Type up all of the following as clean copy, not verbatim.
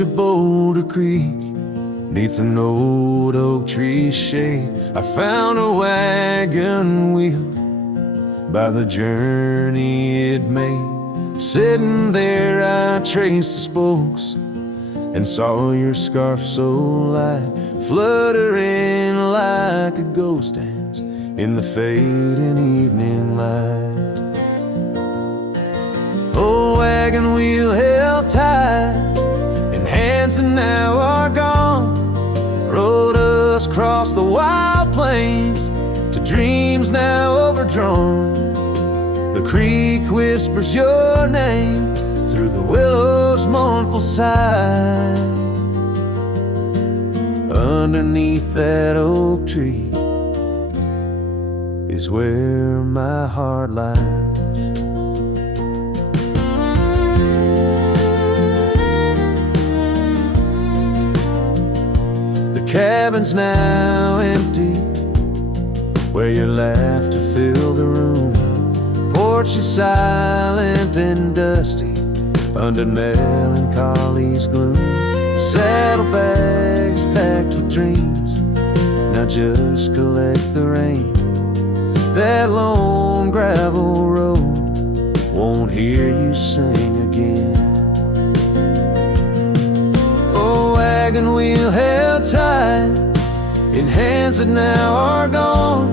edge of Boulder Creek, 'neath an old oak tree shade, I found a wagon wheel by the journey it made. Sitting there I traced the spokes and saw your scarf so light, fluttering like a ghost dance in the fading evening light. Oh, wagon wheel held tight in hands that now are gone, rode us across the wild plains to dreams now overdrawn. The creek whispers your name through the willow's mournful sigh. Underneath that oak tree is where my heart lies. The cabin's now empty, where your laughter filled the room. Porch is silent and dusty under melancholy's gloom. Saddlebags packed with dreams now just collect the rain. That lone gravel road won't hear you sing again. Oh, wagon wheel held tight in hands that now are gone,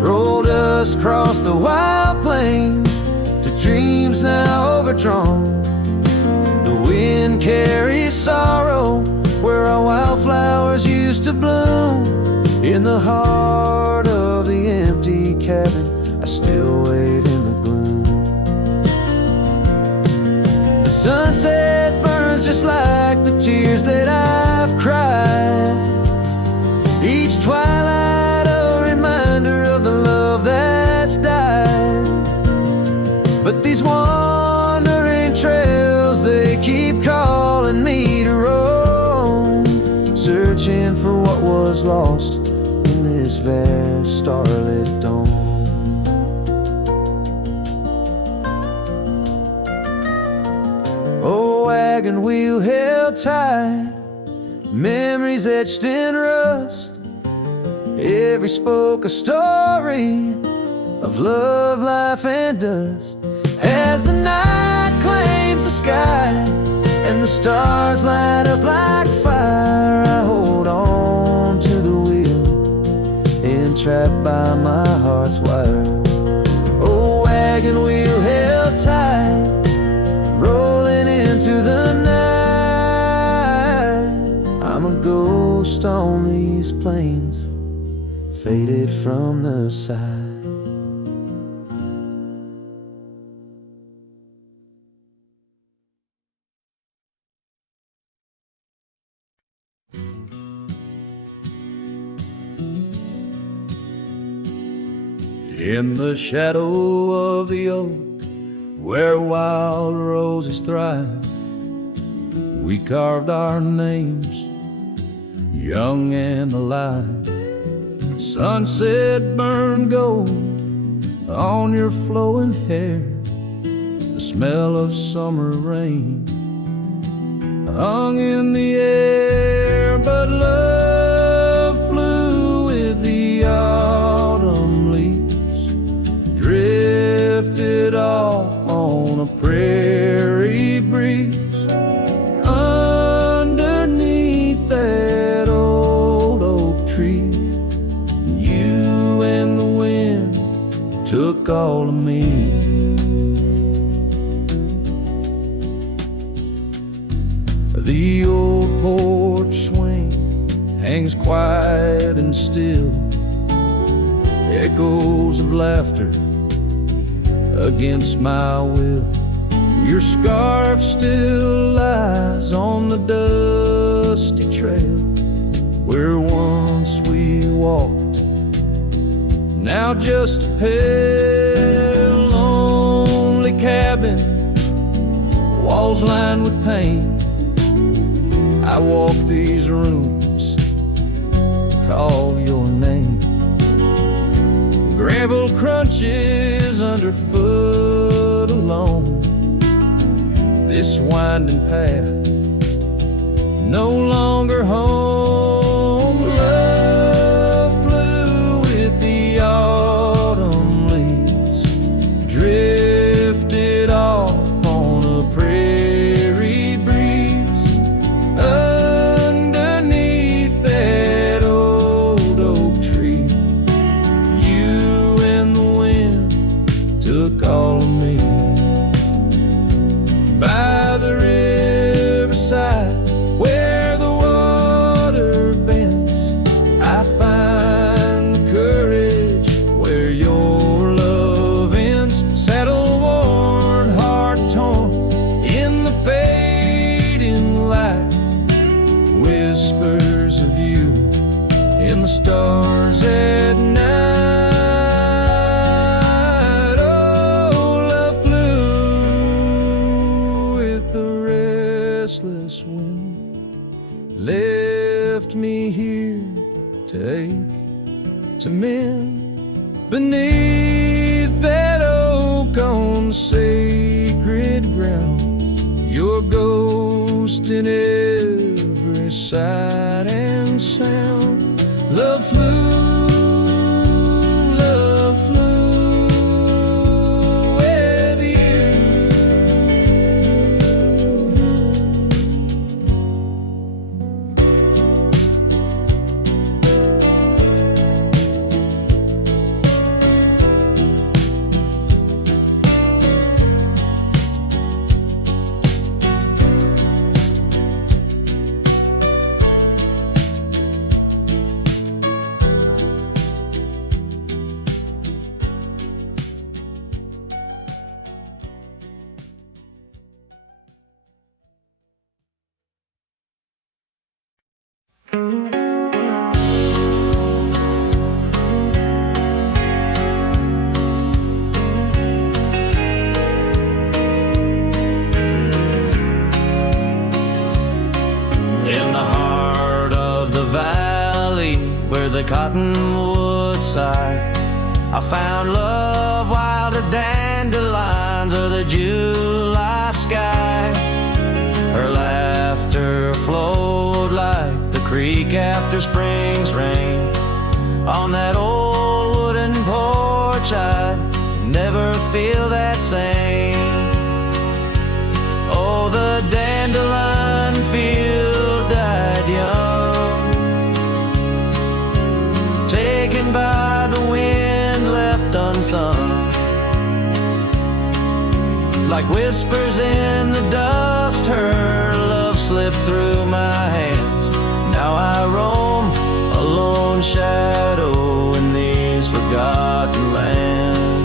rolled us across the wild plains to dreams now overdrawn. The wind carries sorrow where our wildflowers used to bloom. In the heart of the empty cabin, I still wait in the gloom. The sunset burns just like the tears that I've cried. Each twilight a reminder of the love that's died. But these wandering trails, they keep calling me to roam, searching for what was lost in this vast starlit dome. Oh, wagon wheel held tight, memories etched in rust, every spoke a story of love, life, and dust. As the night claims the sky and the stars light up like fire, I hold on to the wheel, entrapped by my heart's wire. Oh, wagon wheel held tight, rolling into the night. I'm a ghost on these plains, faded from the side. In the shadow of the oak, where wild roses thrive, we carved our names, young and alive. Sunset burned gold on your flowing hair, the smell of summer rain hung in the air. But love flew with the autumn leaves, drifted off on a prairie breeze. Underneath that old oak tree, you and the wind took all of me. The old porch swing hangs quiet and still, echoes of laughter against my will. Your scarf still lies on the dusty trail where once we walked, now just a pale, lonely cabin, walls lined with pain. I walk these rooms, call your name. Gravel crunches underfoot alone. This winding path no longer home. Love flew with the autumn leaves, drifted off on a prairie breeze. Underneath that old oak tree, you and the wind took all of me. By the riverside where the water bends, I find the courage where your love ends. Saddle worn, heart torn in the fading light, whispers of you in the stars at night. Wind left me here to ache, to mend beneath that oak on sacred ground. Your ghost in every sight and sound. Love flew with you. The cottonwood side, I found love while the dandelions or the July sky. Her laughter flowed like the creek after spring's rain. On that old wooden porch I'd never feel that same. Oh, the dandelion field died young, by the wind, left unsung. Like whispers in the dust, her love slipped through my hands. Now I roam a lone shadow in these forgotten lands.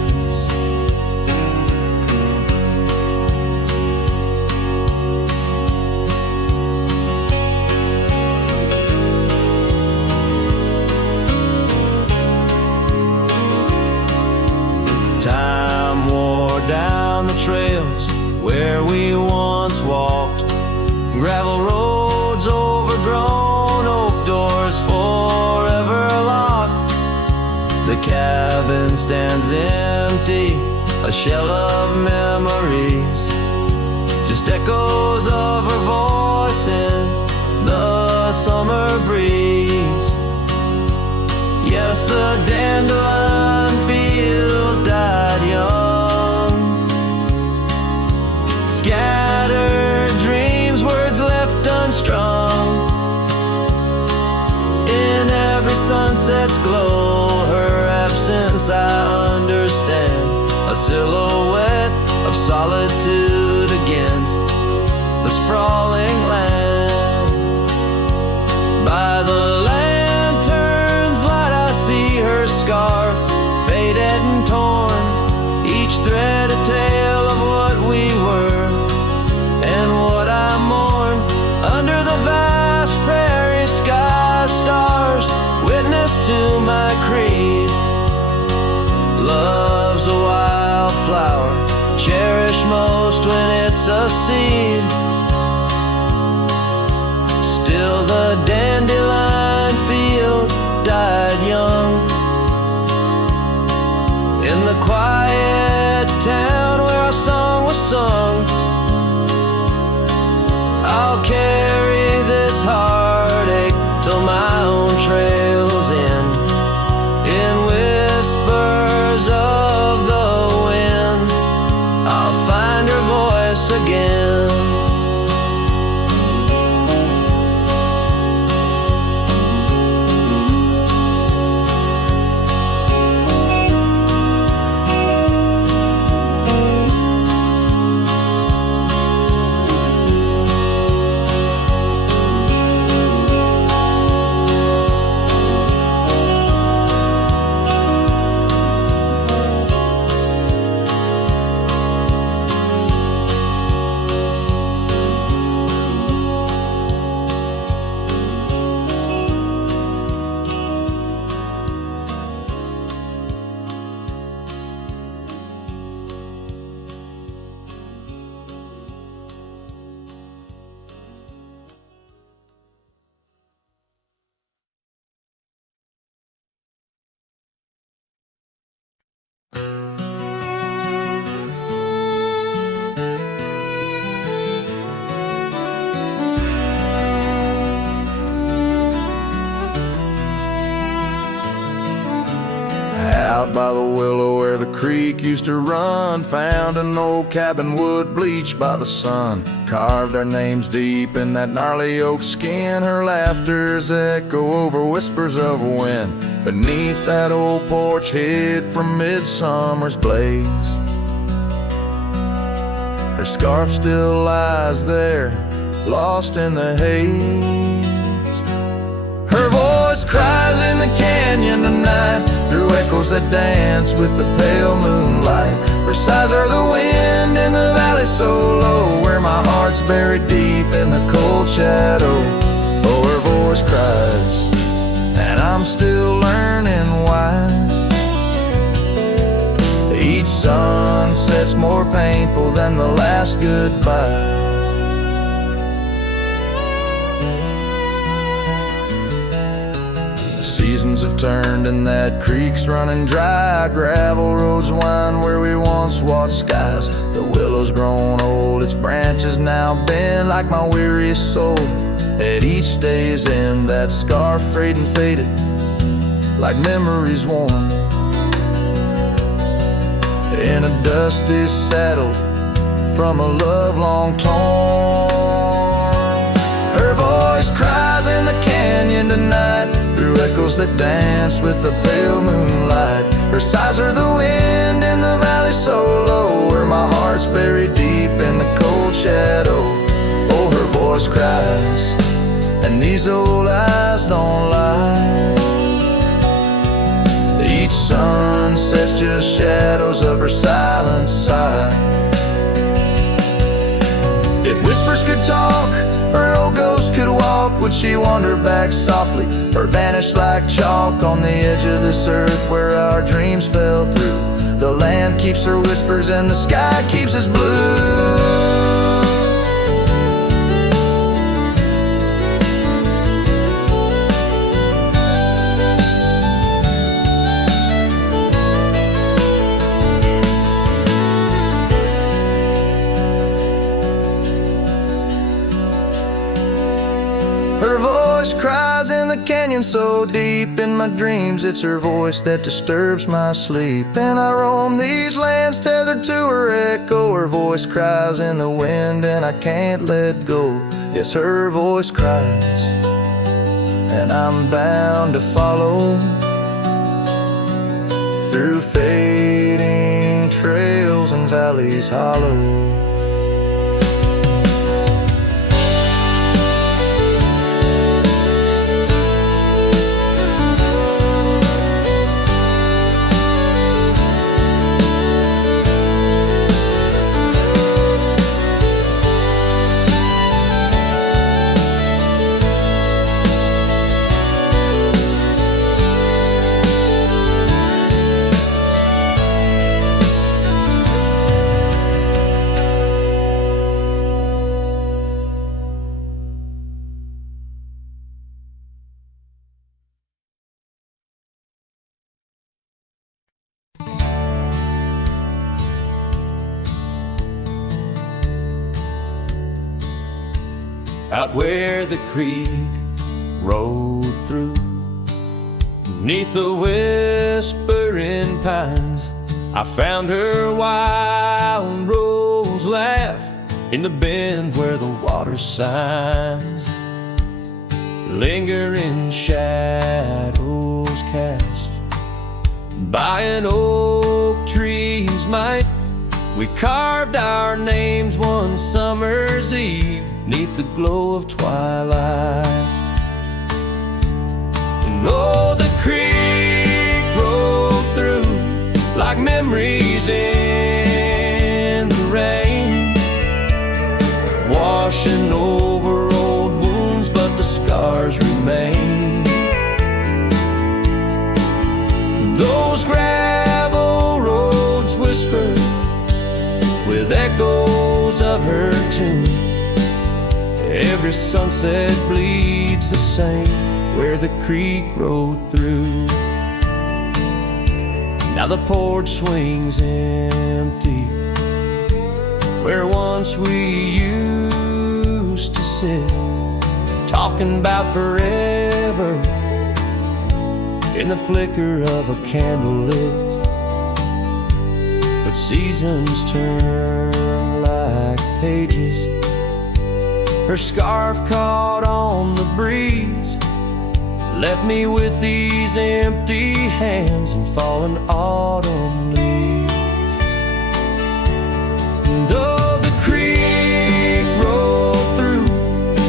Time wore down the trails where we once walked, gravel roads overgrown, oak doors forever locked. The cabin stands empty, a shell of memories, just echoes of her voice in the summer breeze. Yes, the dandelion field died young. Scattered dreams, words left unstrung. In every sunset's glow, her absence I understand. A silhouette of solitude against the sprawling land. By the lantern's light I see her scarf, faded and torn, each thread a tale of what we were and what I mourn. Under the vast prairie sky, stars witness to my creed. Love's a wildflower, cherished most when it's a seed. Still the dandelion field died young. In the quiet town where our song was sung, I'll carry this by the willow where the creek used to run. Found an old cabin wood bleached by the sun. Carved our names deep in that gnarly oak skin. Her laughter's echo over whispers of wind. Beneath that old porch hid from midsummer's blaze. Her scarf still lies there, lost in the haze. Her voice cries in the canyon tonight, through echoes that dance with the pale moonlight. Her sighs are the wind in the valley so low, where my heart's buried deep in the cold shadow. Oh, her voice cries, and I'm still learning why. Each sunset's more painful than the last goodbye. Seasons have turned and that creek's running dry. Gravel roads wind where we once watched skies. The willow's grown old, its branches now bend like my weariest soul. At each day's end, that scarf frayed and faded like memories worn. In a dusty saddle from a love long torn. Her voice cries in the canyon tonight, through echoes that dance with the pale moonlight. Her sighs are the wind in the valley so low, where my heart's buried deep in the cold shadow. Oh, her voice cries, and these old eyes don't lie. Each sunset's just shadows of her silent sigh. If whispers could talk, her old ghost could walk, would she wander back softly, or vanish like chalk on the edge of this earth where our dreams fell through? The land keeps her whispers and the sky keeps us blue. Her voice cries in the canyon so deep in my dreams. It's her voice that disturbs my sleep. And I roam these lands tethered to her echo. Her voice cries in the wind and I can't let go. Yes, her voice cries, and I'm bound to follow through fading trails and valleys hollow. Out where the creek rolled through, neath the whispering pines, I found her wild rose laugh in the bend where the water sighs. Lingering shadows cast by an oak tree's might, we carved our names one summer's eve, 'neath the glow of twilight. And oh, the creek rolled through like memories in the rain, washing over old wounds, but the scars remain. Those gravel roads whisper with echoes of her tune. Every sunset bleeds the same where the creek rode through. Now the porch swings empty where once we used to sit, talking about forever in the flicker of a candle lit. but seasons turn like pages. Her scarf caught on the breeze, left me with these empty hands and fallen autumn leaves. And oh, the creek rolled through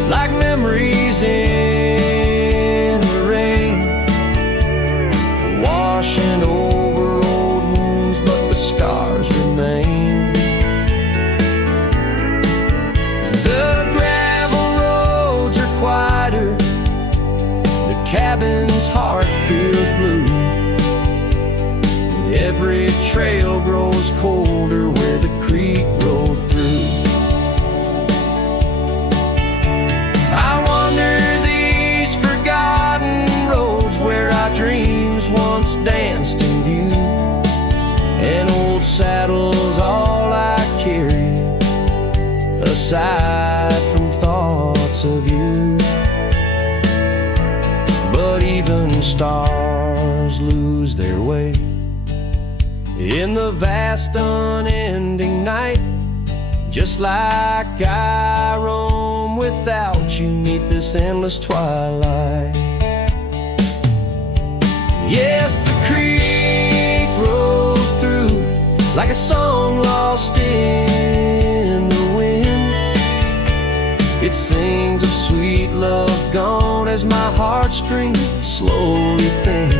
like memories in the rain, washing over old wounds, but the scars remain. The gravel roads are quieter, the cabin's heart feels blue. Every trail grows colder where the creek rolled through. I wander these forgotten roads where our dreams once danced in view. An old saddle's all I carry, aside from thoughts of you. But even stars lose their way in the vast unending night, just like I roam without you 'neath this endless twilight. Yes, the creek rolled through like a song lost in the wind. It sings of sweet love gone as my heartstrings slowly thin.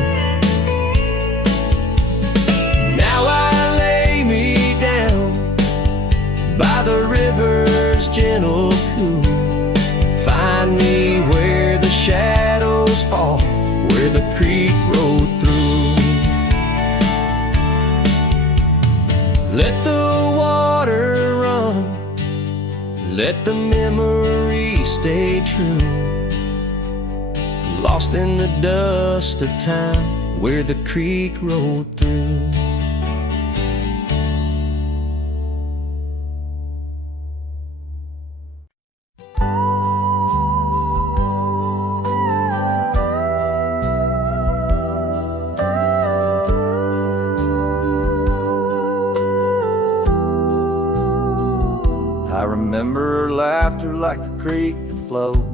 Now I lay me down by the river's gentle cool. Find me where the shadows fall, where the creek rolled through. Let the water run, let the memory stay true, lost in the dust of time where the creek rolled through. I remember her laughter like the creek that flowed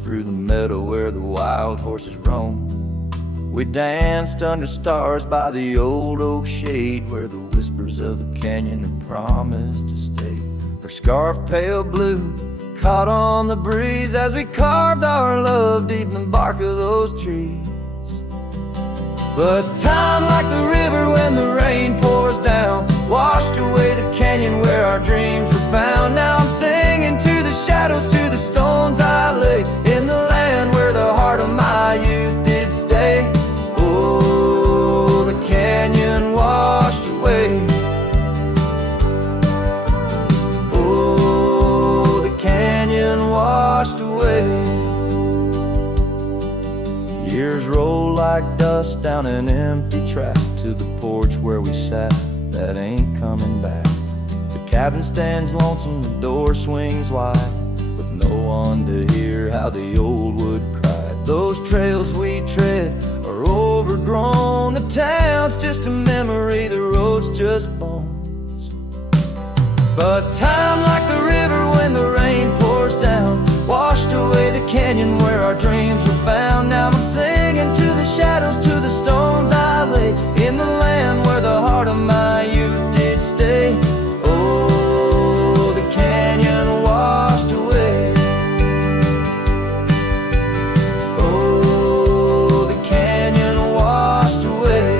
through the meadow where the wild horses roam. We danced under stars by the old oak shade where the whispers of the canyon had promised to stay. Her scarf pale blue caught on the breeze as we carved our love deep in the bark of those trees. But time, like the river when the rain pours down, washed away the canyon where our dreams were found. Now I'm singing to the shadows, to the stones I lay, in the land where the heart of my youth did stay. Oh, the canyon washed away. Oh, the canyon washed away. Years roll like dust down an empty track to the porch where we sat, that ain't coming back. The cabin stands lonesome, the door swings wide, with no one to hear how the old wood cried. Those trails we tread are overgrown, the town's just a memory, the road's just bones. But time, like the river when the rain pours down, washed away the canyon where our dreams were found. Now I'm singing to the shadows, to the stones I lay, in the land where the heart of my youth did stay. Oh, the canyon washed away. Oh, the canyon washed away.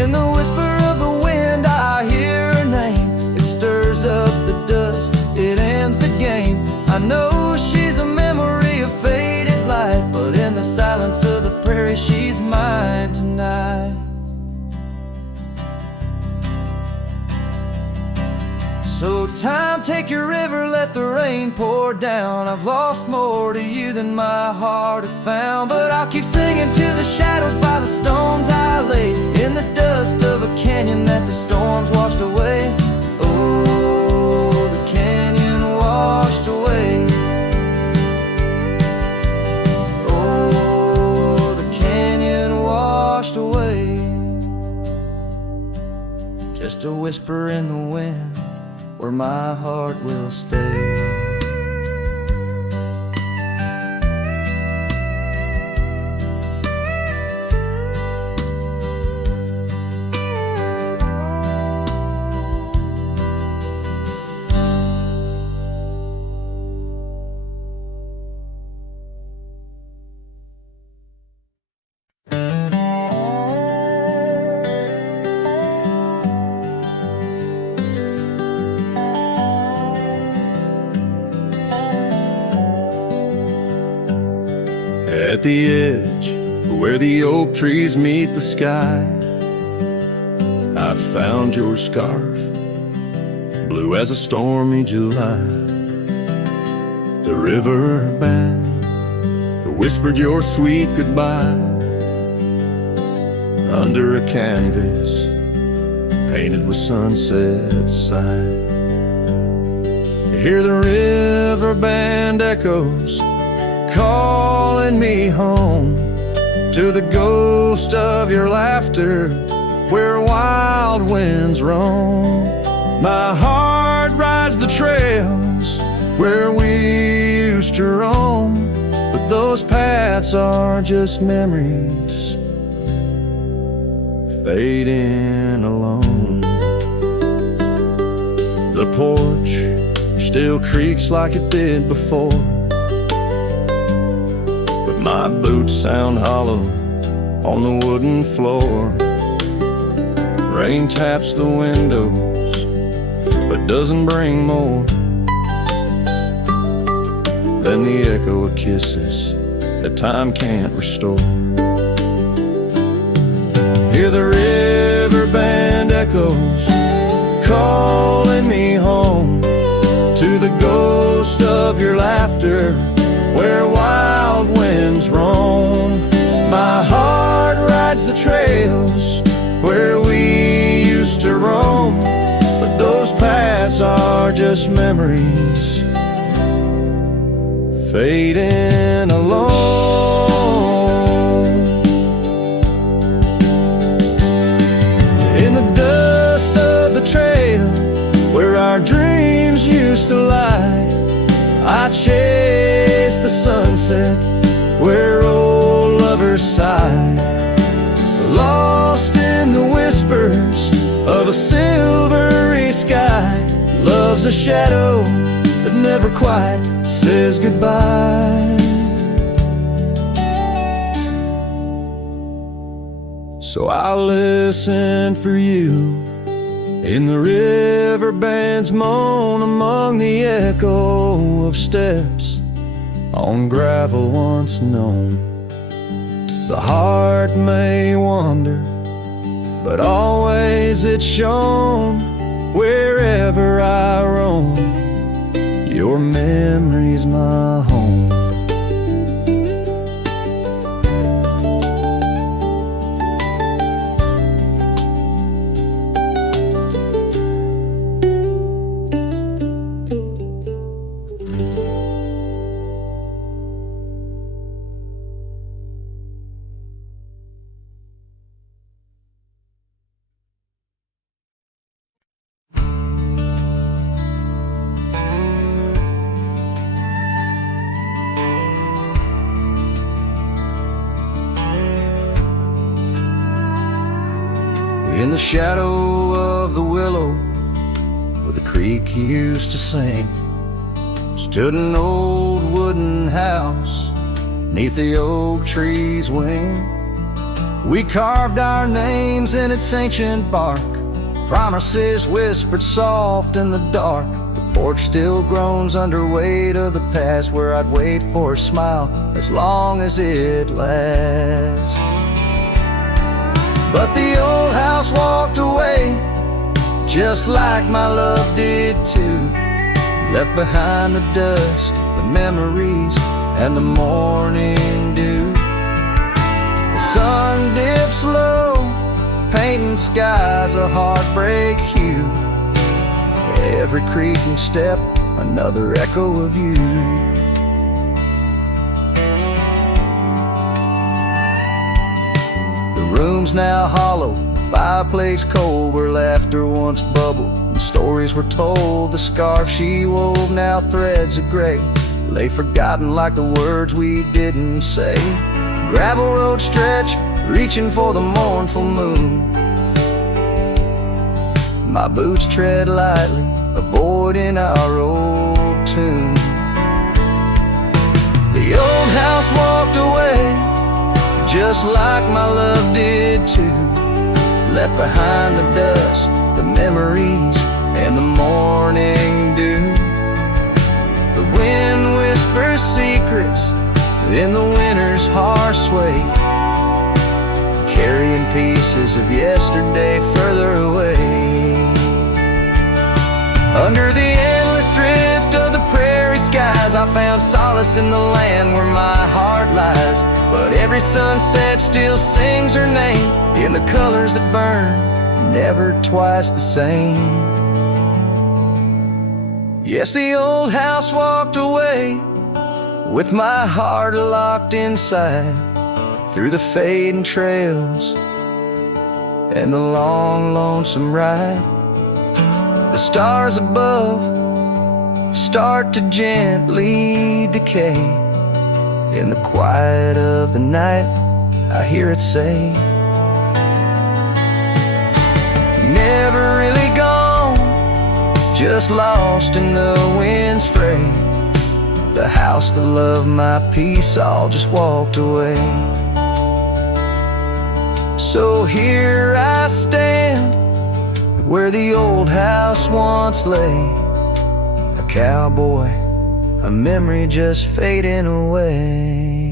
In the whisper of the wind I hear her name. It stirs up the dust, it ends the game. I know she's a memory of faded light, but in the silence of the prairie she's mine tonight. So time, take your river, let the rain pour down. I've lost more to you than my heart had found, but I'll keep singing to the shadows by the stones I laid, in the dust of a canyon that the storms washed away. Oh, the canyon washed away. Oh, the canyon washed away. just a whisper in the wind where my heart will stay. At the edge where the oak trees meet the sky, I found your scarf, blue as a stormy July. The river band whispered your sweet goodbye under a canvas painted with sunset sight. You hear the river band echoes calling me home to the ghost of your laughter where wild winds roam. My heart rides the trails where we used to roam, but those paths are just memories fading alone. The porch still creaks like it did before, my boots sound hollow on the wooden floor. Rain taps the windows, but doesn't bring more than the echo of kisses that time can't restore. Hear the river band echoes calling me home to the ghost of your laughter where wild winds roam. My heart rides the trails where we used to roam, but those paths are just memories fading alone. In the dust of the trail where our dreams used to lie, I chase the sunset where old lovers sigh, lost in the whispers of a silvery sky. Love's a shadow that never quite says goodbye. So I'll listen for you in the river band's moan, among the echo of steps on gravel once known. The heart may wander, but always it's shown wherever I roam. Your memory's my home. In the shadow of the willow where the creek used to sing, stood an old wooden house 'neath the oak tree's wing. We carved our names in its ancient bark, promises whispered soft in the dark. The porch still groans under weight of the past, where I'd wait for a smile as long as it lasts. But the old house walked away, just like my love did too. Left behind the dust, the memories, and the morning dew. The sun dips low, painting skies a heartbreak hue. Every creaking step, another echo of you. The room's now hollow, fireplace cold where laughter once bubbled and stories were told. The scarf she wove, now threads of gray, lay forgotten like the words we didn't say. Gravel road stretch, reaching for the mournful moon. My boots tread lightly, avoiding our old tune. The old house walked away, just like my love did too. Left behind the dust, the memories, and the morning dew. The wind whispers secrets in the winter's harsh sway, carrying pieces of yesterday further away. Under the endless drift of the prairie skies, I found solace in the land where my heart lies. But every sunset still sings her name in the colors that burn, never twice the same. Yes, the old house walked away with my heart locked inside, through the fading trails and the long, lonesome ride. The stars above start to gently decay. In the quiet of the night, I hear it say, never really gone, just lost in the wind's fray. The house, the love, my peace, all just walked away. So here I stand, where the old house once lay, a cowboy, a memory just fading away.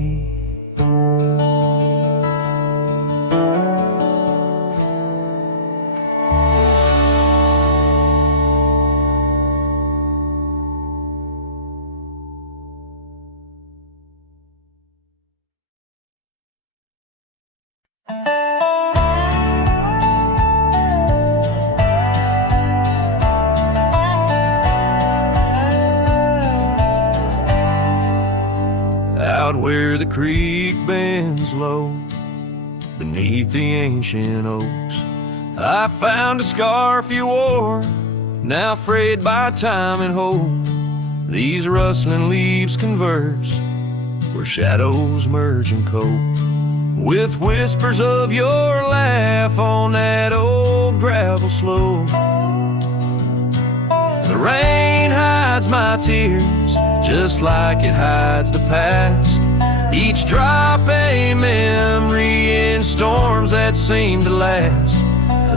Out where the creek bends low, beneath the ancient oaks, I found a scarf you wore, now frayed by time and hope. These rustling leaves converse, where shadows merge and cope, with whispers of your laugh on that old gravel slope. The rain hides my tears, just like it hides the past. Each drop a memory in storms that seem to last.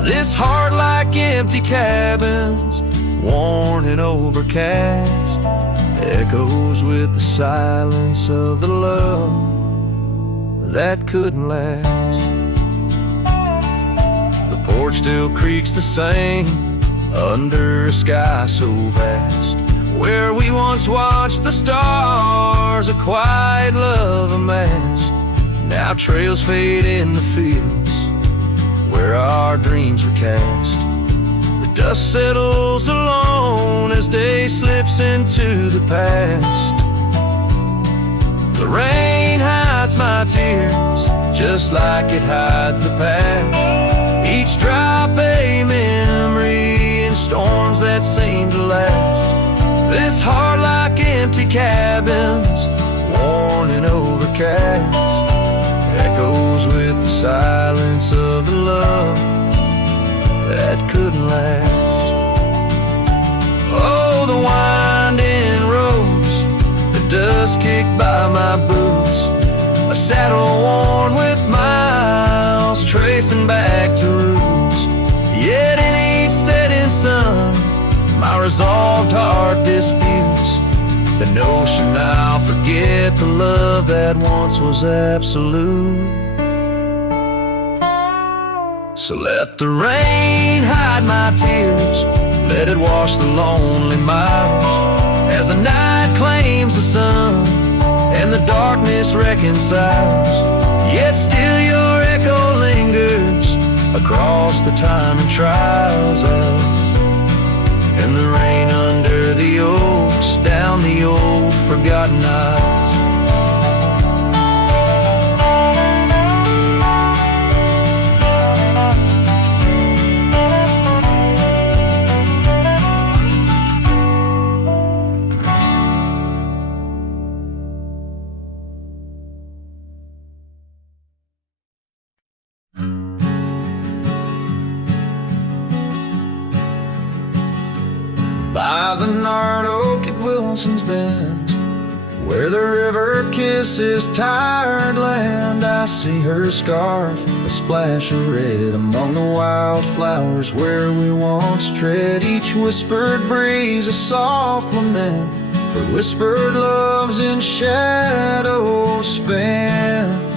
This heart like empty cabins, worn and overcast, echoes with the silence of the love that couldn't last. The porch still creaks the same under a sky so vast, where we once watched the stars, a quiet love amassed. Now trails fade in the fields where our dreams were cast. The dust settles alone as day slips into the past. The rain hides my tears, just like it hides the past. Each drop a memory in storms that seem to last. This heart like empty cabins, worn and overcast, echoes with the silence of the love that couldn't last. Oh, the winding roads, the dust kicked by my boots, a saddle worn with miles, tracing back to roots. Yet in each setting sun, my resolved heart disputes the notion I'll forget the love that once was absolute. So let the rain hide my tears, let it wash the lonely miles, as the night claims the sun and the darkness reconciles. Yet still your echo lingers across the time and trials of, and the rain under the oaks, down the old forgotten aisles. by the gnarled oak at Wilson's Bend, where the river kisses tired land. I see her scarf, a splash of red among the wildflowers where we once tread. Each whispered breeze a soft lament for whispered loves in shadows spent.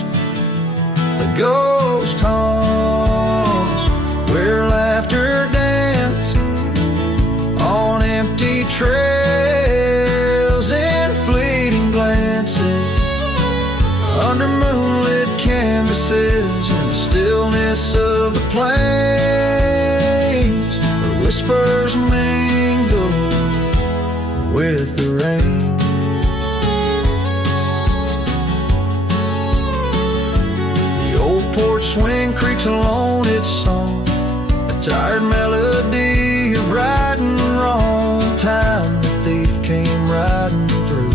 The ghost haunts where laughter danced on empty trails and fleeting glances under moonlit canvases in the stillness of the plains, where whispers mingle with the rain. The old porch swing creaks alone its song, a tired melody of right and wrong. Time the thief came riding through,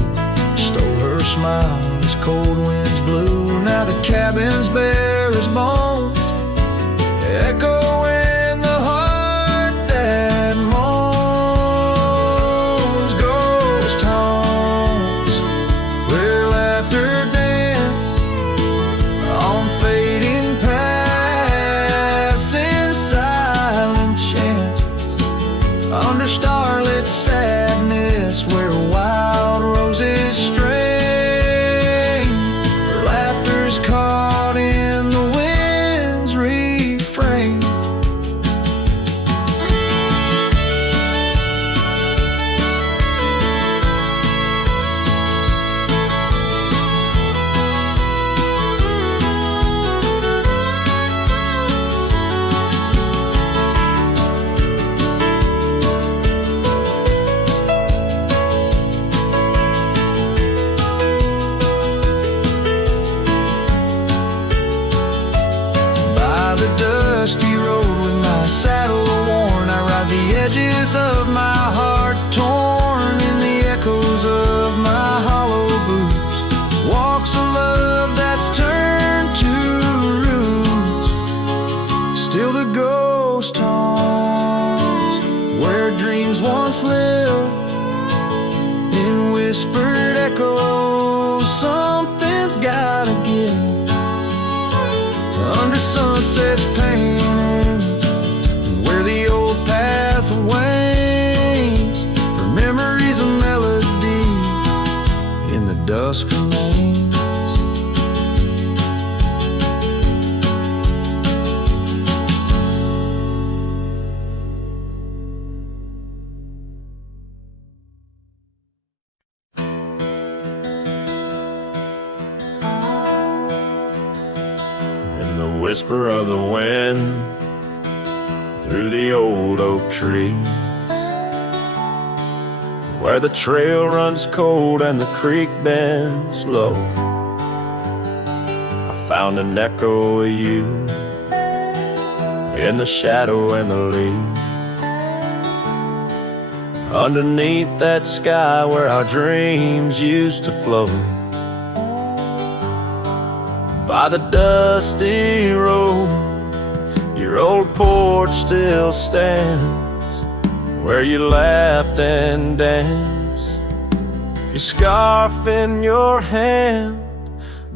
stole her smile as cold winds blew. Now the cabin's bare as bones, echo in the heart that moans. Ghost haunts where laughter danced on fading paths in silent chants, under starlit sadness where wild roses strain, where laughter's caught in the wind's refrain. By the dusty road with my saddle worn, I ride the edges of my heart torn in the echoes of my hollow boots. Walks of love that's turned to roots. Still the ghost haunts where dreams once lived in whispered echoes. Something's gotta give under sunsets painted, where the old path wanes, her memories a melody in the dusk remains. Whisper of the wind through the old oak trees, where the trail runs cold and the creek bends low. I found an echo of you in the shadow and the leaves, underneath that sky where our dreams used to float. By the dusty road, your old porch still stands, where you laughed and danced, your scarf in your hand.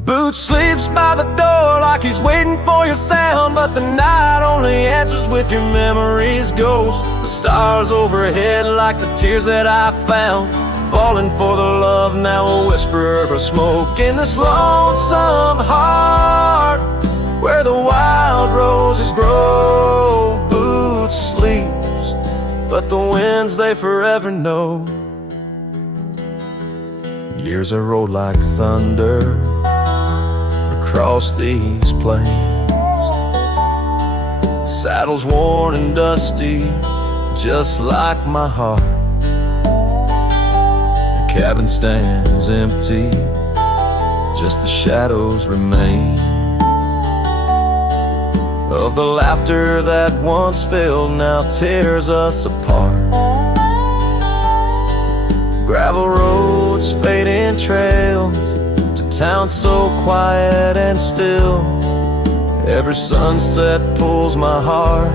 Boots sleeps by the door like he's waiting for your sound, but the night only answers with your memory's ghost. The stars overhead like the tears that I found, falling for the love, now a whisper of smoke in this lonesome heart, where the wild roses grow. Boots sleeps, but the winds they forever know. Years are rolled like thunder across these plains, saddles worn and dusty just like my heart. Cabin stands empty, just the shadows remain of the laughter that once filled, now tears us apart. Gravel roads, fading trails, to town so quiet and still. Every sunset pulls my heart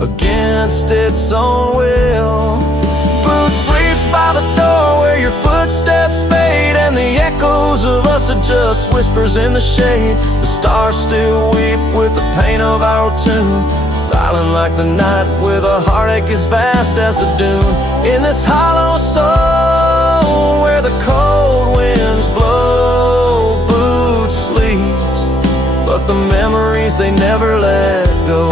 against its own will. Boot sleeps by the door where your footsteps fade, and the echoes of us are just whispers in the shade. The stars still weep with the pain of our tune, silent like the night with a heartache as vast as the dune. In this hollow soul where the cold winds blow, Boot sleeps, but the memories they never let go.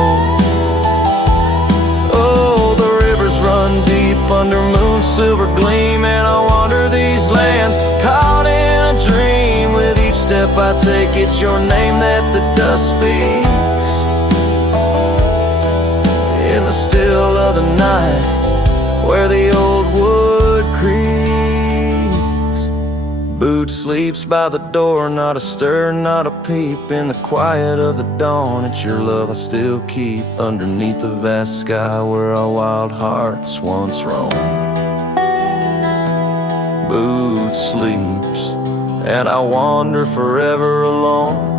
Oh, the rivers run deep under moon's silver gleam, and I wander these lands caught in a dream. With each step I take, it's your name that the dust speaks. In the still of the night where the old wood creaks, Boot sleeps by the door, not a stir, not a peep. In the quiet of the dawn, it's your love I still keep underneath the vast sky where our wild hearts once roamed. Boot sleeps, and I wander forever alone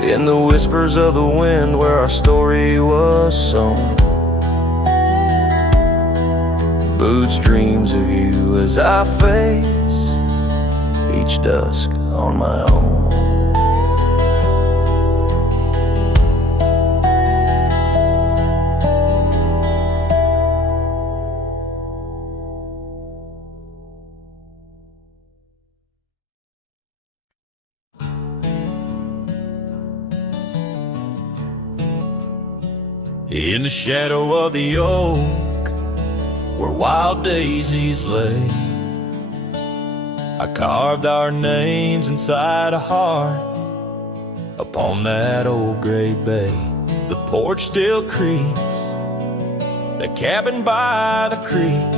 in the whispers of the wind where our story was sown. Boots dreams of you as I face each dusk on my own. In the shadow of the oak where wild daisies lay, I carved our names inside a heart upon that old gray bay. The porch still creaks, the cabin by the creek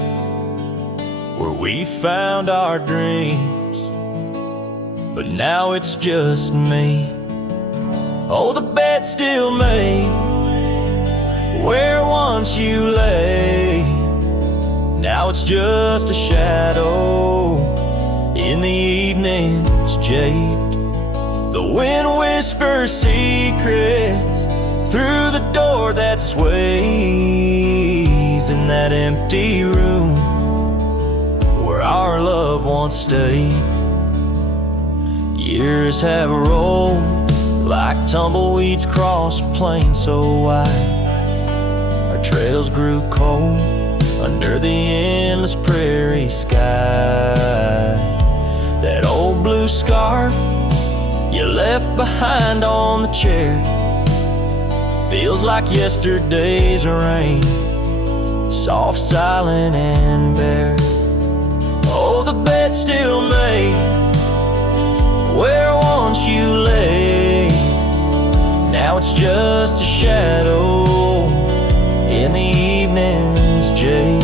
where we found our dreams, but now it's just me. Oh, the bed's still made where once you lay, now it's just a shadow in the evening's jade. The wind whispers secrets through the door that sways in that empty room where our love once stayed. Years have rolled like tumbleweeds across a plain so wide. Our trails grew cold under the endless prairie sky. That old blue scarf you left behind on the chair feels like yesterday's rain, soft, silent, and bare. Oh, the bed's still made where once you lay, now it's just a shadow in the evening's jade.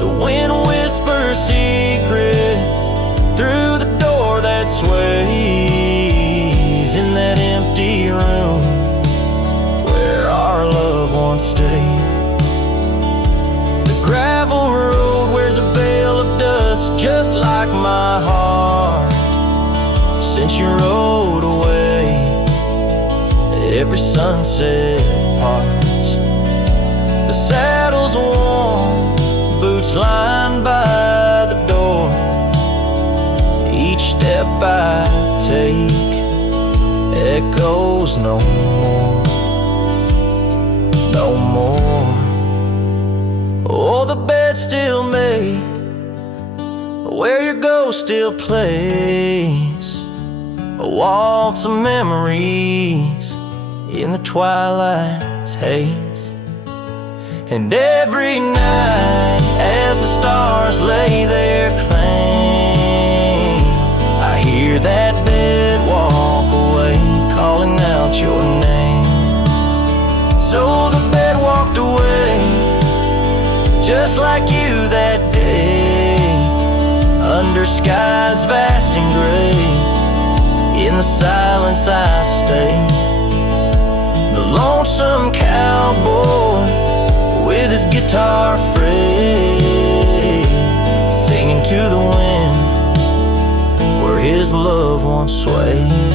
The wind whispers secrets through the door that sways in that empty room where our love once stayed. The gravel road wears a veil of dust just like my heart since you rode away. Every sunset parts, the saddle's warm, boots lined by the door. Each step I take echoes no more, no more. Oh, the bed's still made where your ghost still plays a waltz of memories in the twilight's haze. And every night as the stars lay their claim, I hear that bed walk away calling out your name. So the bed walked away just like you that day, under skies vast and gray. In the silence I stay, the lonesome cowboy with his guitar frayed, singing to the wind where his love once swayed.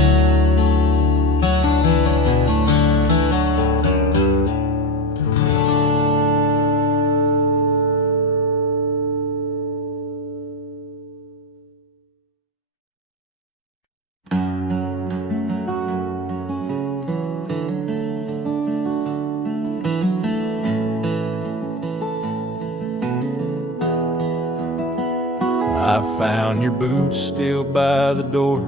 I found your boots still by the door,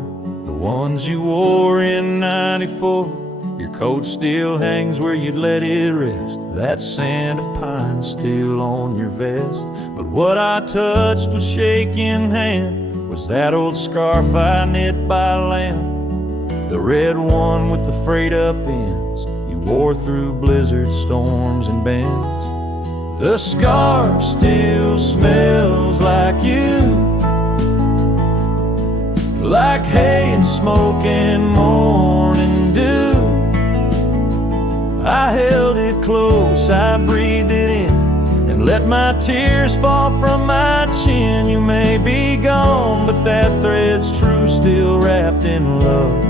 the ones you wore in '94. Your coat still hangs where you let it rest, that scent of pine still on your vest. But what I touched with shaking hand was that old scarf I knit by land, the red one with the frayed up ends you wore through blizzard storms and bends. The scarf still smells like you, like hay and smoke and morning dew. I held it close, I breathed it in, and let my tears fall from my chin. You may be gone, but that thread's true, still wrapped in love.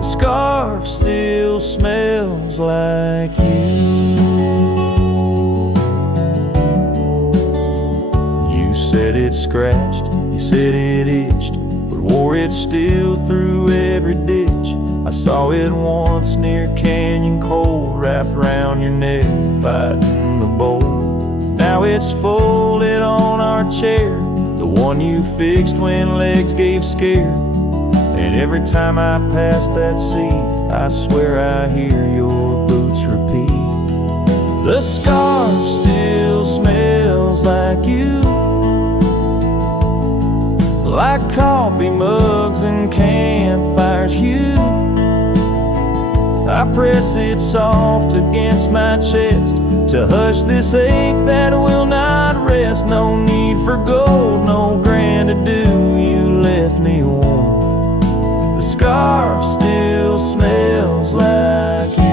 The scarf still smells like you. You said it scratched, you said it itched, but wore it still through every ditch. I saw it once near Canyon Cold, wrapped around your neck, fighting the bolt. Now it's folded on our chair, the one you fixed when legs gave scare. And every time I pass that seat, I swear I hear your boots repeat. The scarf still smells like you, like coffee mugs and campfires. I press it soft against my chest to hush this ache that will not rest. No need for gold, no grand ado, you left me warm. The scarf still smells like you.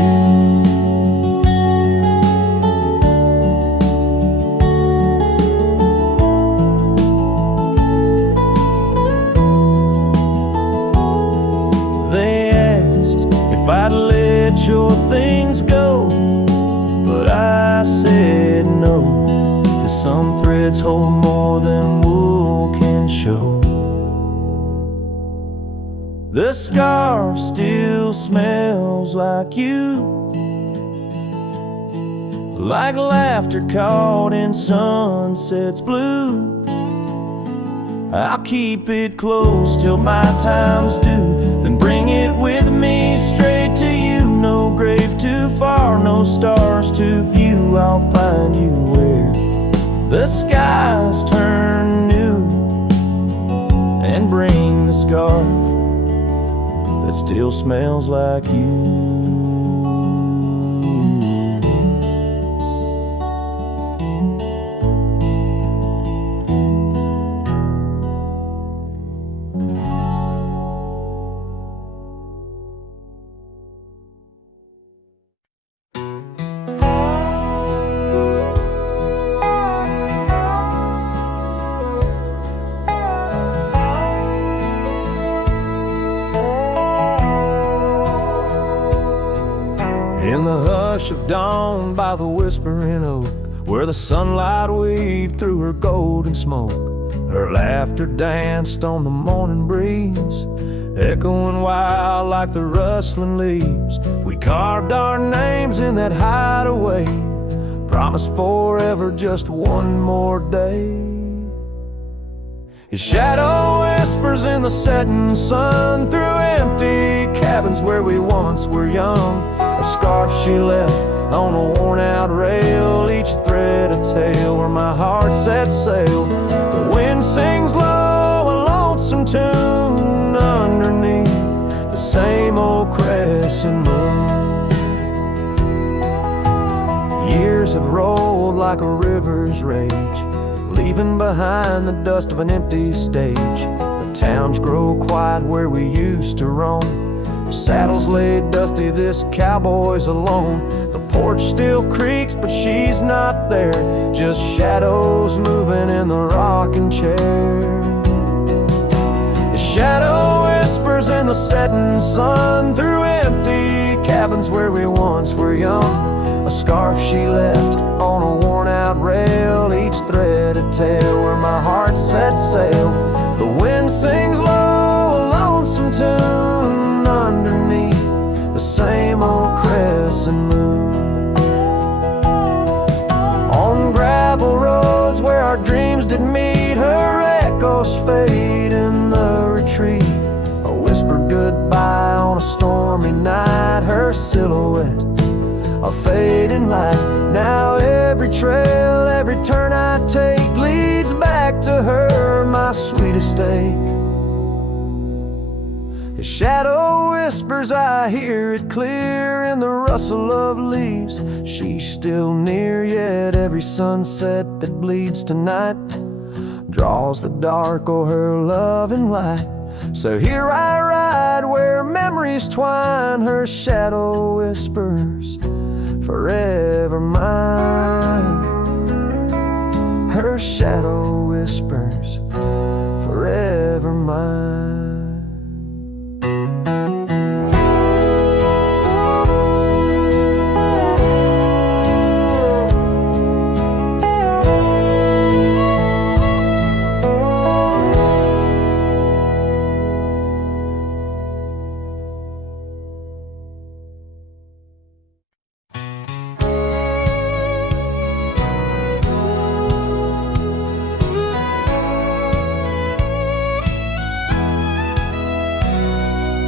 They asked if I'd let your things go, but I said no, 'cause some threads hold more than wool can show. The scarf still smells like you, like laughter caught in sunset's blue. I'll keep it close till my time's due, then bring it with me straight to you. No grave too far, no stars too few. I'll find you where the skies turn new, and bring the scarf that still smells like you. In the hush of dawn by the whispering oak, where the sunlight weaved through her golden smoke, her laughter danced on the morning breeze, echoing wild like the rustling leaves. We carved our names in that hideaway, promised forever just one more day. His shadow whispers in the setting sun through empty cabins where we once were young. A scarf she left on a worn-out rail, each thread a tale where my heart set sail. The wind sings low, a lonesome tune underneath the same old crescent moon. Years have rolled like a river's rage, leaving behind the dust of an empty stage. The towns grow quiet where we used to roam, saddles laid dusty, this cowboy's alone. The porch still creaks, but she's not there, just shadows moving in the rocking chair. His shadow whispers in the setting sun through empty cabins where we once were young. A scarf she left on a worn-out rail, each thread a tale where my heart set sail. The wind sings low, a lonesome tune underneath the same old crescent moon. On gravel roads where our dreams did meet, her echo shadows fade in the retreat, a whispered goodbye on a stormy night, her silhouette a fading light. Now every trail, every turn I take leads back to her, my sweetest ache. His shadow whispers, I hear it clear in the rustle of leaves. She's still near, yet every sunset that bleeds tonight draws the dark o'er her loving light. So here I ride where memories twine, her shadow whispers, forever mine. Her shadow whispers, forever mine.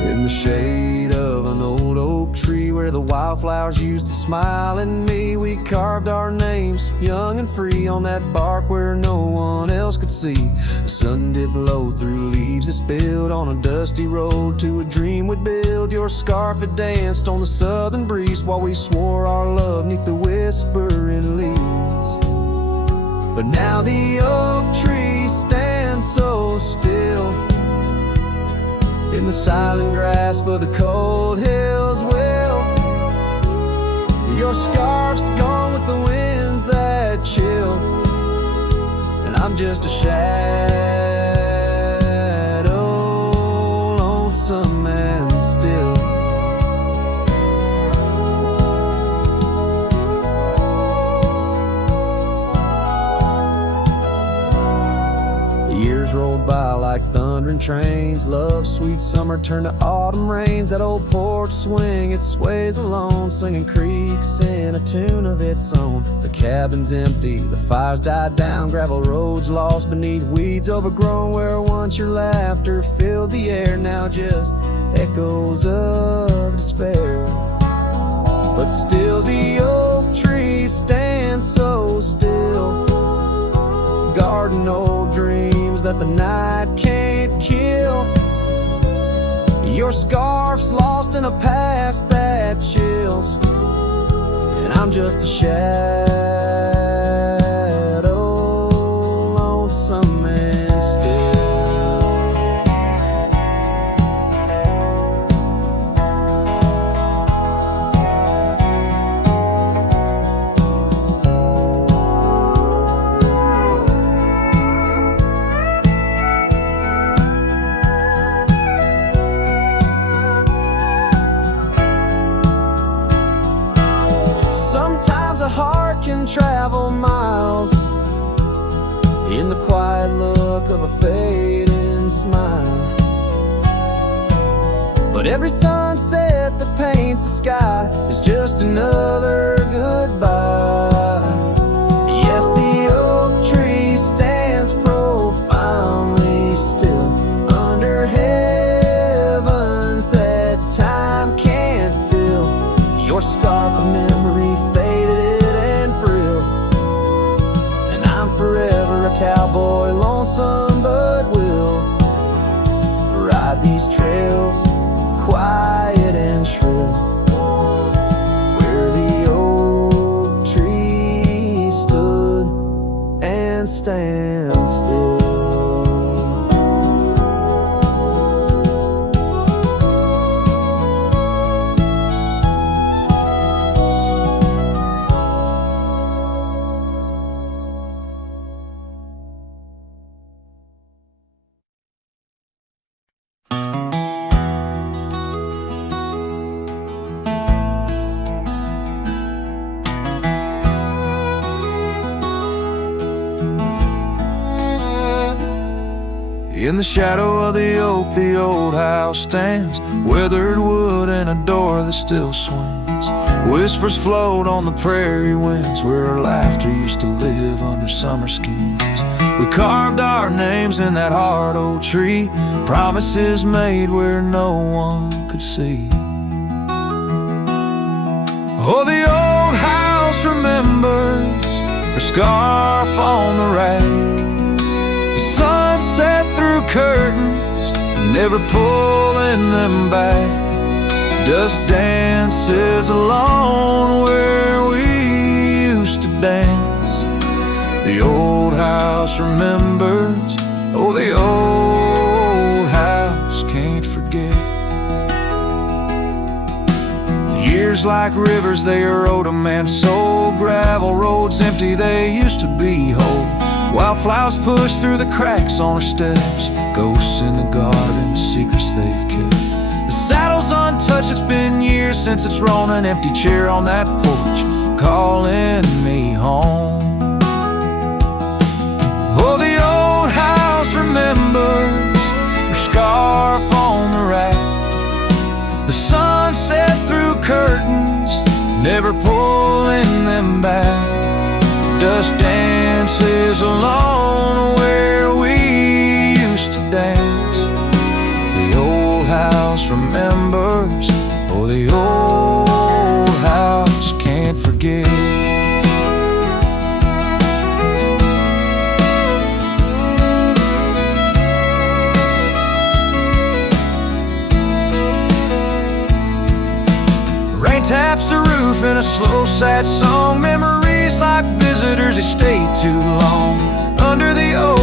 In the shade of an old oak tree where the wildflowers used to smile at me, we carved our names, young and free, on that bark where no one else could see. The sun dipped low through leaves that spilled on a dusty road to a dream we'd build. Your scarf had danced on the southern breeze while we swore our love neath the whispering leaves. But now the oak tree stands so still in the silent grasp of the cold hills. Well, your scarf's gone with the winds that chill, and I'm just a shadow, lonesome and still. Years rolled by like thundering trains. Love's sweet summer turned to autumn rains. That old porch swing, it sways alone, singing creeks in a tune of its own. The cabin's empty, the fire's died down, gravel roads lost beneath weeds overgrown. Where once your laughter filled the air, now just echoes of despair. But still the oak tree stands so still, guarding old dreams that the night can't kill. Your scarf's lost in a past that chills, and I'm just a shadow, lonesome and still. Travel miles in the quiet look of a fading smile, but every sunset that paints the sky is just another goodbye. Yes, the oak tree stands profoundly still under heavens that time can't fill. Your scarf of memory faded forever a cowboy, lonesome but will ride these trails quiet and shrill, where the oak tree stood and stands still. In the shadow of the oak, the old house stands, weathered wood and a door that still swings. Whispers float on the prairie winds, where our laughter used to live under summer skins. We carved our names in that hard old tree, promises made where no one could see. Oh, the old house remembers her scarf on the rack, the sunset through curtains, never pulling them back. Dust dances alone where we used to dance. The old house remembers, oh, the old house can't forget. Years like rivers, they erode a man's soul. Gravel roads empty, they used to be whole. Wildflowers push through the cracks on her steps, ghosts in the garden, secrets they've kept. The saddle's untouched, it's been years since it's rolled an empty chair on that porch, calling me home. Oh, the old house remembers her scarf on the rack, the sunset through curtains, never pulling them back. Dust dances alone where we used to dance. The old house remembers, oh, the old house can't forget. Rain taps the roof in a slow, sad song. Memories like visitors, they stay too long. Under the oak,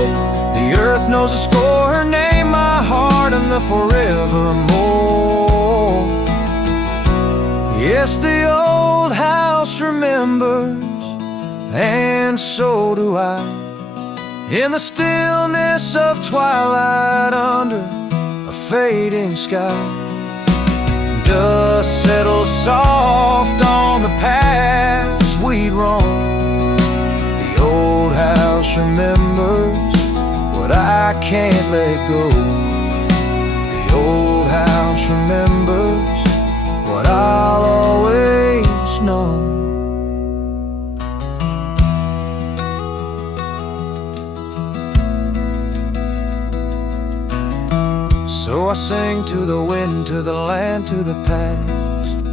the earth knows a score. Her name, my heart, and the forevermore. Yes, the old house remembers, and so do I. In the stillness of twilight, under a fading sky, dust settles soft on the paths we'd roam. The old house remembers what I can't let go. The old house remembers what I'll always know. So I sing to the wind, to the land, to the past,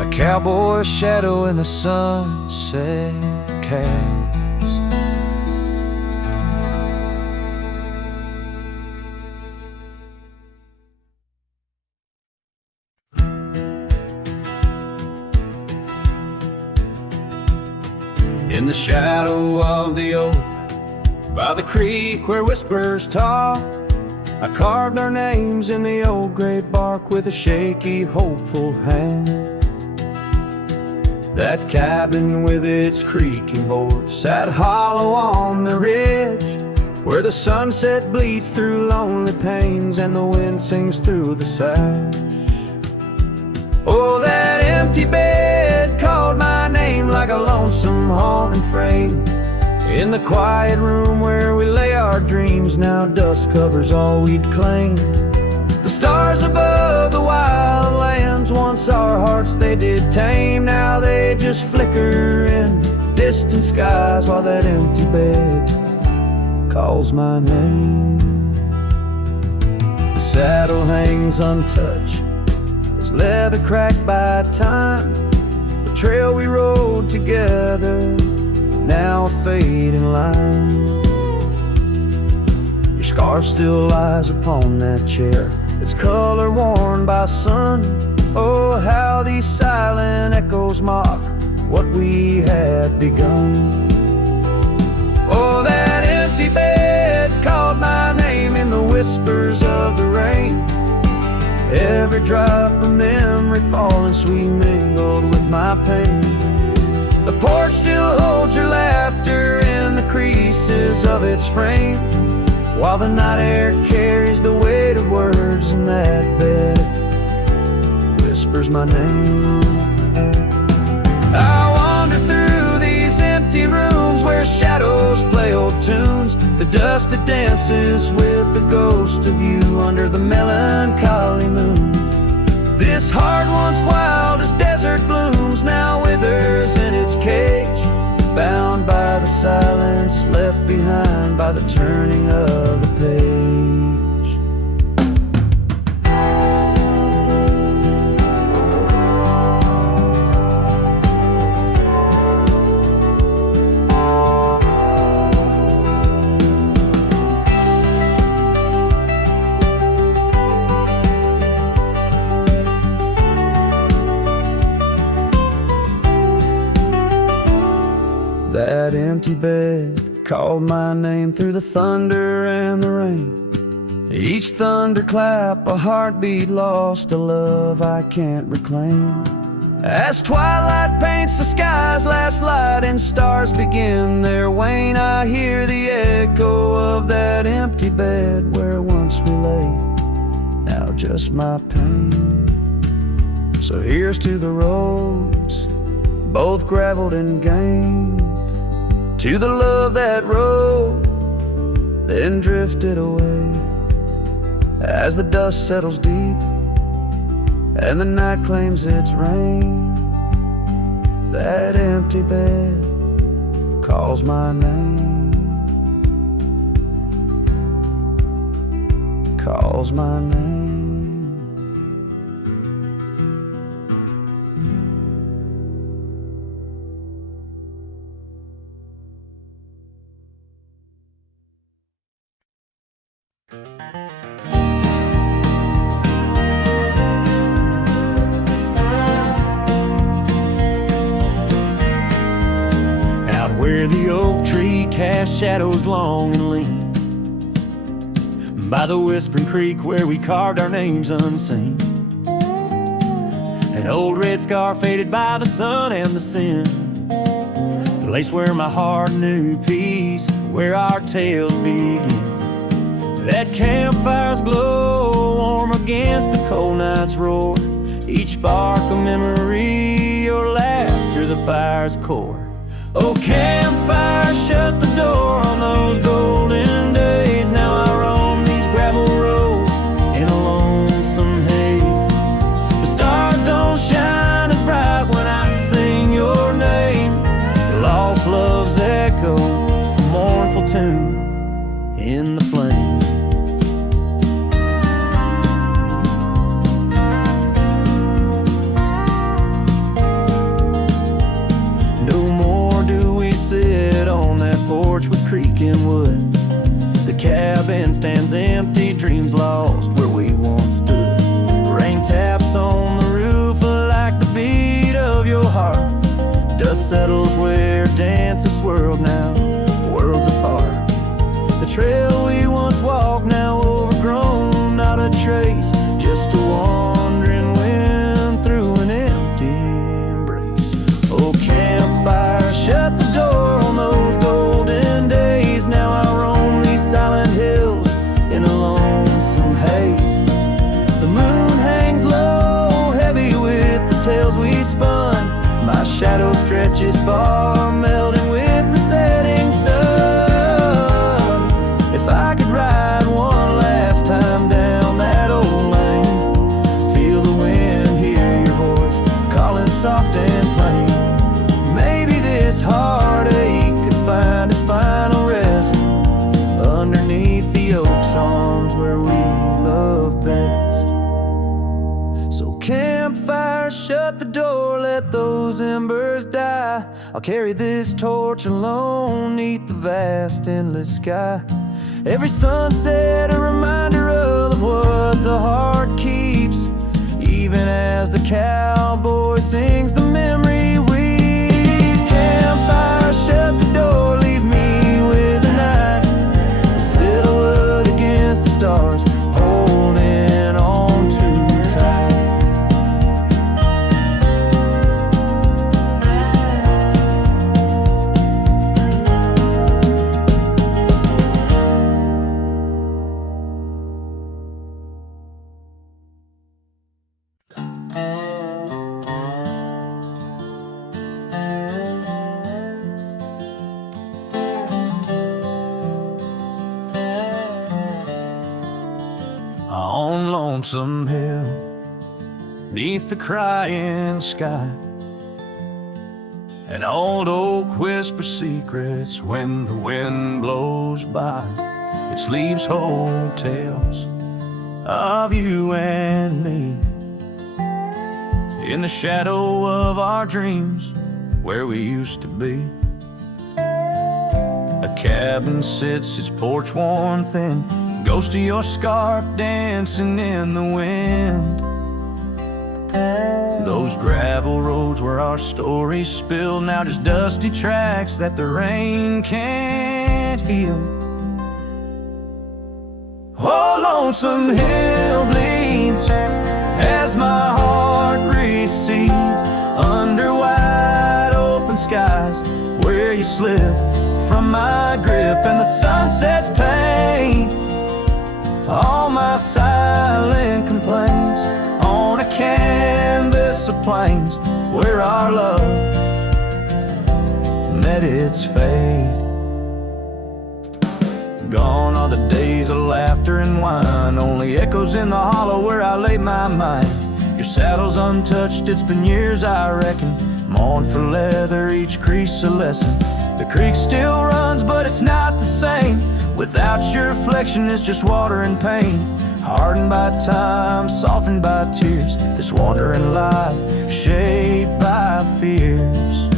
a cowboy shadow in the sunset cast. In the shadow of the oak, by the creek where whispers talk, I carved our names in the old gray bark with a shaky, hopeful hand. That cabin with its creaking board sat hollow on the ridge, where the sunset bleeds through lonely panes and the wind sings through the sash. Oh, that empty bed called my name like a lonesome haunting frame. In the quiet room where we lay our dreams, now dust covers all we'd claimed. The stars above the wild lands, once our hearts they did tame, now they just flicker in distant skies while that empty bed calls my name. The saddle hangs untouched, its leather cracked by time. The trail we rode together, now a fading line. Your scarf still lies upon that chair, its color worn by sun. Oh, how these silent echoes mock what we had begun. Oh, that empty bed called my name in the whispers of the rain. Every drop of memory falling sweet mingled with my pain. The porch still holds your laughter in the creases of its frame, while the night air carries the weight of words, and that bed whispers my name. I wander through these empty rooms where shadows play old tunes. The dust that dances with the ghost of you under the melancholy moon. This heart once wild as desert blooms now withers in its cage, bound by the silence left behind by the turning of the page. That empty bed called my name through the thunder and the rain. Each thunderclap a heartbeat lost, a love I can't reclaim. As twilight paints the sky's last light and stars begin their wane, I hear the echo of that empty bed where once we lay. Now just my pain. So here's to the roads, both graveled and gained, to the love that rode, then drifted away. As the dust settles deep and the night claims its reign, that empty bed calls my name, calls my name. Where the oak tree casts shadows long and lean, by the whispering creek where we carved our names unseen, an old red scar faded by the sun and the sin, the place where my heart knew peace, where our tales begin. That campfire's glow warm against the cold night's roar, each spark a memory, your laughter the fire's core. Oh, campfire, shut the door on those golden days. Now I roam these gravel roads in a lonesome haze. The stars don't shine as bright when I sing your name. Lost love's echo, a mournful tune in the flame. Porch with creaking wood, the cabin stands empty, dreams lost where we once stood. Rain taps on the roof like the beat of your heart. Dust settles where dances swirled, now worlds apart. The trail we once walked now overgrown, not a trace, just a wandering wind through an empty embrace. Oh, campfire, shut the door on those golden days. Now I roam these silent hills in a lonesome haze. The moon hangs low, heavy with the tales we spun. My shadow stretches far, melting with the setting sun. If I could ride one last time down that old lane, feel the wind, hear your voice calling soft and plain. Maybe this heartache could find its final rest underneath the oak's arms where we love best. So campfire, shut the door, let those embers die. I'll carry this torch alone neath the vast endless sky. Every sunset a reminder of what the heart keeps, even as the cowboy sings the memory weaves. Campfire, shut the door, leave me with the night, a silhouette against the stars, holding on too tight. On Lonesome Hill, neath the crying sky, An old oak whispers secrets when the wind blows by. Its leaves hold tales of you and me. In the shadow of our dreams, where we used to be. A cabin sits, its porch worn thin, ghost of your scarf dancing in the wind. Those gravel roads where our stories spill, now just dusty tracks that the rain can't heal. Oh, lonesome hill bleeds as my heart recedes under wide open skies where you slip from my grip and the sunset's pain. All my silent complaints on a canvas of plains where our love met its fate. Gone are the days of laughter and wine, only echoes in the hollow where I lay my mind. Your saddle's untouched, it's been years I reckon. Mourn for leather, each crease a lesson. The creek still runs, but it's not the same. Without your reflection, it's just water and pain. Hardened by time, softened by tears. This wandering life, shaped by fears.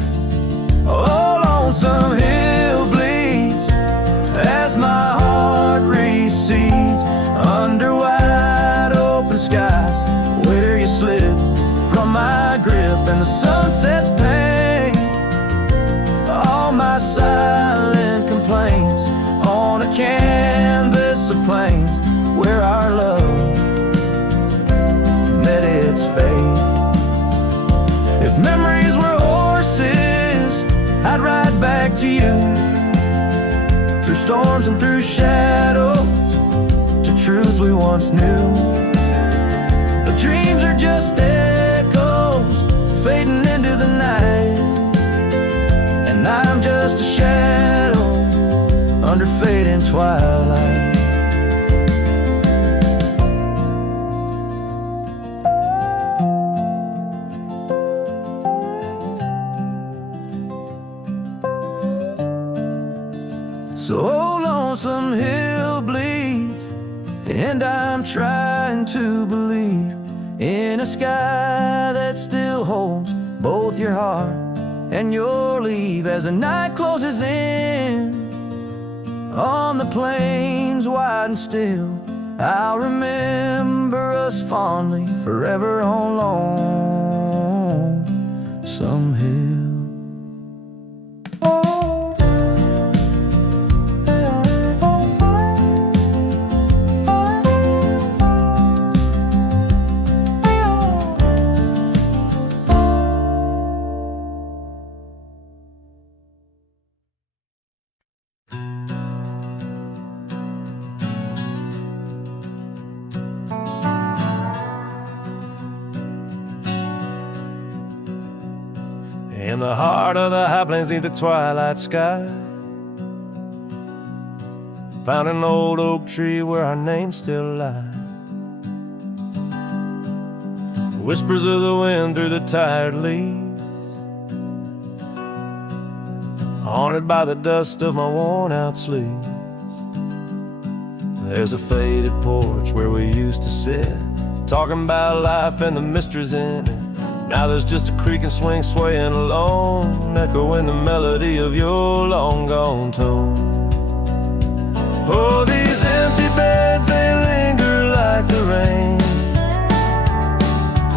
Oh, lonesome hill bleeds as my heart recedes under wide open skies where you slip from my grip and the sunset's pain. All my silent complaints on a canvas of plains where our love met its fate. If memories were horses, I'd ride back to you through storms and through shadows to truths we once knew. But dreams are just echoes fading into the night, and I'm just a shadow under fading twilight. So lonesome hill bleeds, and I'm trying to believe in a sky that still holds both your heart and your leave. As the night closes in on the plains wide and still, I'll remember us fondly forever on lonesome hill. In the heart of the high plains, neath the twilight sky, found an old oak tree where our names still lie. Whispers of the wind through the tired leaves, haunted by the dust of my worn out sleeves. There's a faded porch where we used to sit, talking about life and the mysteries in it. Now there's just a creak and swing swaying alone, echoing the melody of your long gone tone. Oh, these empty beds, they linger like the rain,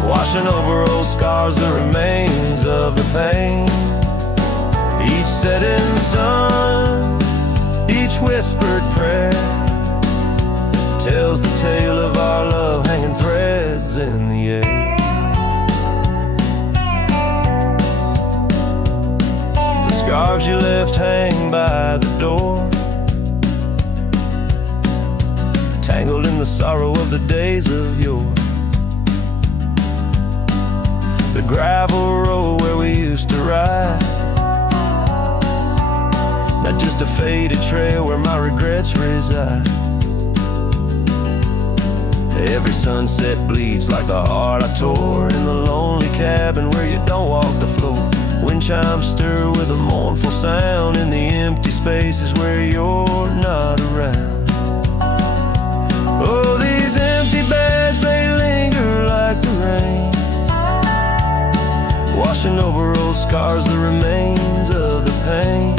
washing over old scars, the remains of the pain. Each setting sun, each whispered prayer tells the tale of our love, hanging threads in the air. Scarves you left hang by the door, tangled in the sorrow of the days of yore. The gravel road where we used to ride, not just a faded trail where my regrets reside. Every sunset bleeds like the heart I tore in the lonely cabin where you don't walk the floor. Wind chimes stir with a mournful sound in the empty spaces where you're not around. Oh, these empty beds, they linger like the rain, washing over old scars, the remains of the pain.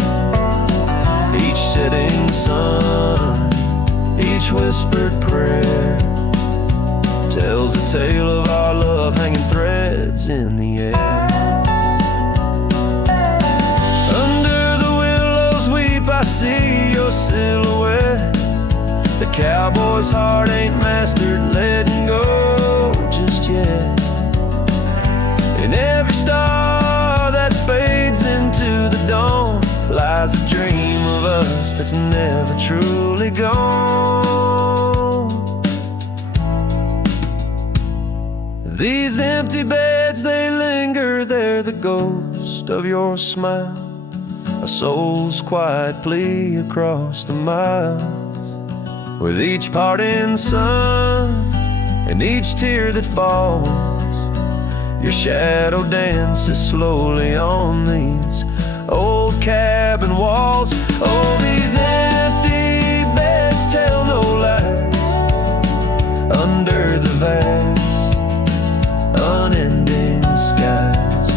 Each setting sun, each whispered prayer tells a tale of our love hanging threads in the air. Under the willows weep, I see your silhouette. The cowboy's heart ain't mastered letting go just yet. In every star that fades into the dawn lies a dream of us that's never truly gone. These empty beds, they linger, they're the ghost of your smile, a soul's quiet plea across the miles. With each parting sun and each tear that falls, your shadow dances slowly on these old cabin walls. Oh, these empty beds tell no lies under the vast, unending skies.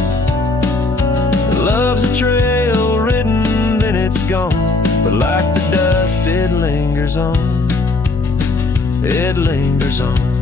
Love's a trail written, then it's gone, but like the dust, it lingers on. It lingers on.